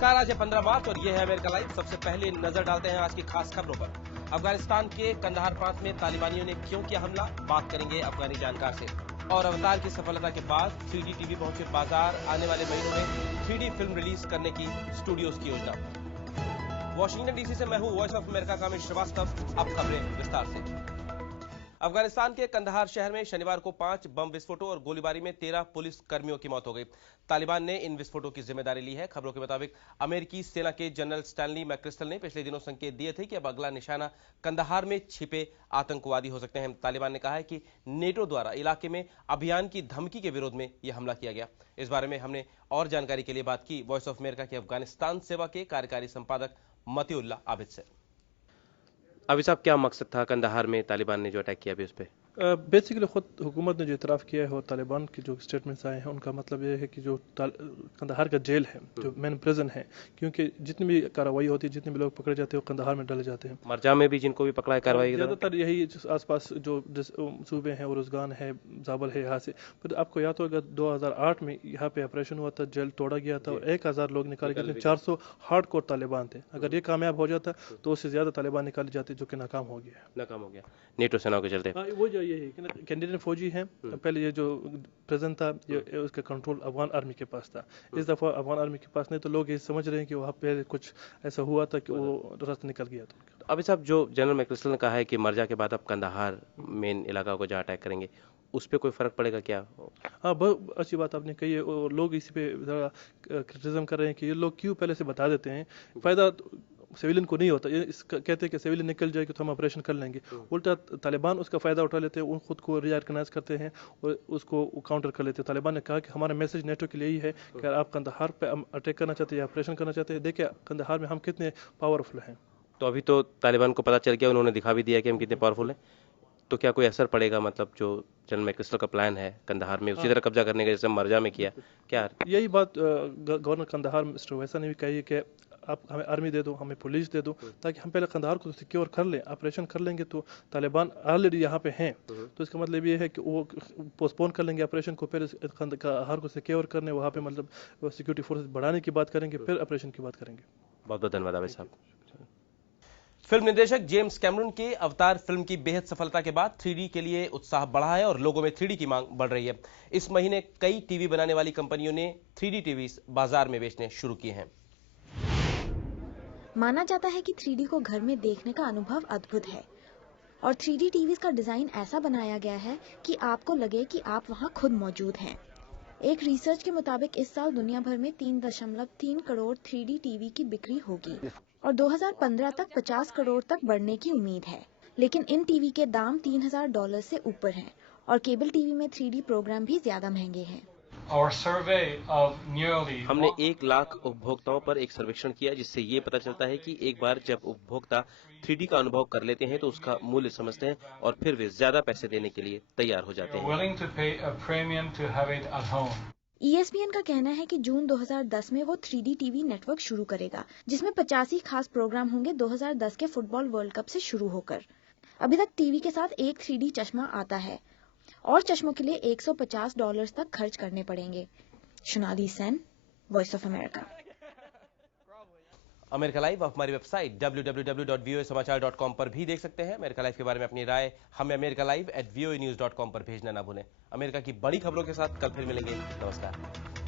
नमस्कार, आज है 15 मार्च और ये है अमेरिका लाइव। सबसे पहले नजर डालते हैं आज की खास खबरों पर। अफगानिस्तान के कंधार प्रांत में तालिबानियों ने क्यों किया हमला, बात करेंगे अफगानी जानकार से। और अवतार की सफलता के बाद 3D टीवी पहुंचे बाजार, आने वाले महीनों में 3D फिल्म रिलीज करने की स्टूडियोज की योजना। वॉशिंगटन डीसी से मैं हूं वॉइस ऑफ अमेरिका का अमित श्रीवास्तव। अब खबरें विस्तार से। अफगानिस्तान के कंधार शहर में शनिवार को 5 बम विस्फोटों और गोलीबारी में 13 पुलिस कर्मियों की मौत हो गई। तालिबान ने इन विस्फोटों की जिम्मेदारी ली है। खबरों के मुताबिक अमेरिकी सेना के जनरल स्टैनली मैक्रिस्टल ने पिछले दिनों संकेत दिए थे कि अब अगला निशाना कंधार में छिपे आतंकवादी हो सकते हैं। तालिबान ने कहा है कि नेटो द्वारा इलाके में अभियान की धमकी के विरोध में यह हमला किया गया। इस बारे में हमने और जानकारी के लिए बात की वॉइस ऑफ अमेरिका के अफगानिस्तान सेवा के कार्यकारी संपादक मतीउल्लाह आबिद से। अभी साहब, क्या मकसद था कंधार में तालिबान ने जो अटैक किया अभी उस पर? बेसिकली खुद हुकूमत ने जो इतराफ़ किया है और तालिबान के जो स्टेटमेंट्स आए हैं उनका मतलब ये है कि जो कंधार का जेल है, जो मेन प्रिजन है, क्योंकि जितनी भी कार्रवाई होती है, जितने भी लोग पकड़े जाते हैं वो कंधार में डाले जाते हैं। मरजा में भी जिनको भी पकड़ा है कार्रवाई ज़्यादातर यही आसपास जो सूबे हैं, उरुज़गान है, जाबल है, यहाँ से। फिर आपको याद होगा 2008 में यहाँ पे ऑपरेशन हुआ था, जेल तोड़ा गया था और 1000 लोग निकाले गए थे। 400 हार्डकोर तालिबान थे। अगर ये कामयाब हो जाता तो उससे ज़्यादा तालिबान निकाले जाते, जो कि नाकाम हो गया नेटो सेनाओं के चलते। वो जो ये है कैंडिडेट फौजी हैं, पहले ये जो प्रेजेंट था ये उसका कंट्रोल अफगान आर्मी के पास था। इस दफ़ा अफगान आर्मी के पास नहीं, तो लोग ये समझ रहे हैं कि वहाँ पे कुछ ऐसा हुआ था कि वो रास्ता निकल गया था। अभी साहब, जो जनरल मैक्रिस्टल ने कहा है कि मरजा के बाद अब कंधार मेन इलाका को जहाँ अटैक करेंगे, उस पर कोई फर्क पड़ेगा क्या? हाँ, बहुत अच्छी बात आपने कही है। और लोग इसी पे ज़रा क्रिटिसिज्म कर रहे हैं कि ये लोग क्यों पहले से बता देते हैं। फ़ायदा सिविलियन को नहीं होता, ये कहते हैं कि सिविलियन निकल जाएगी तो हम ऑपरेशन कर लेंगे। उल्टा तालिबान उसका फ़ायदा उठा लेते हैं, उन खुद को रिकॉग्नाइज करते हैं और उसको काउंटर कर लेते हैं। तालिबान ने कहा कि हमारा मैसेज नेटो के लिए ही है कि आप कंधार पे अटैक करना चाहते हैं या ऑपरेशन करना चाहते हैं, देखिए कंधार में हम कितने पावरफुल हैं। तो अभी तो तालिबान को पता चल गया, उन्होंने दिखा भी दिया कि हम कितने पावरफुल हैं। तो क्या कोई असर पड़ेगा, मतलब जो जनरल मैक्रिस्टल का प्लान है कंधार में उसी तरह कब्जा करने का जैसे मरजा में किया, क्या? यही बात गवर्नर कंधार मिस्टर वैसा ने भी कही है कि आप हमें आर्मी दे दो, हमें पुलिस दे दो, ताकि हम पहले कंधार को सिक्योर कर लें। ऑपरेशन कर लेंगे तो तालिबान ऑलरेडी यहाँ पे हैं, तो इसका मतलब ये है कि वो पोस्टपोन कर लेंगे ऑपरेशन को, फिर कंधार को सिक्योर करने वहाँ पे मतलब सिक्योरिटी फोर्स बढ़ाने की बात करेंगे, फिर ऑपरेशन की बात करेंगे। बहुत बहुत धन्यवाद साहब। फिल्म निर्देशक जेम्स कैमरून के अवतार फिल्म की बेहद सफलता के बाद 3D के लिए उत्साह बढ़ा है और लोगों में 3D की मांग बढ़ रही है। इस महीने कई टीवी बनाने वाली कंपनियों ने 3D टीवी बाजार में बेचने शुरू किए हैं। माना जाता है कि 3D को घर में देखने का अनुभव अद्भुत है और 3D टीवी का डिजाइन ऐसा बनाया गया है कि आपको लगे कि आप वहां खुद मौजूद हैं। एक रिसर्च के मुताबिक इस साल दुनिया भर में 3.3 करोड़ 3D टीवी की बिक्री होगी और 2015 तक 50 करोड़ तक बढ़ने की उम्मीद है। लेकिन इन टीवी के दाम $3000 से ऊपर हैं और केबल टीवी में 3D प्रोग्राम भी ज्यादा महंगे हैं। हमने 1 लाख उपभोक्ताओं पर एक सर्वेक्षण किया, जिससे ये पता चलता है कि एक बार जब उपभोक्ता 3D का अनुभव कर लेते हैं तो उसका मूल्य समझते हैं और फिर वे ज्यादा पैसे देने के लिए तैयार हो जाते हैं। ESPN का कहना है कि जून 2010 में वो 3D टीवी नेटवर्क शुरू करेगा, जिसमें 85 खास प्रोग्राम होंगे 2010 के फुटबॉल वर्ल्ड कप से शुरू होकर। अभी तक टीवी के साथ एक 3D चश्मा आता है और चश्मों के लिए $150 तक खर्च करने पड़ेंगे। Shunali Sen, voice of America. America live आप हमारी वेबसाइट www.voasamachaar.com पर भी देख सकते हैं। अमेरिका लाइव के बारे में अपनी राय हमें americalive@voanews.com पर भेजना ना भूलें। अमेरिका की बड़ी खबरों के साथ कल फिर मिलेंगे। नमस्कार।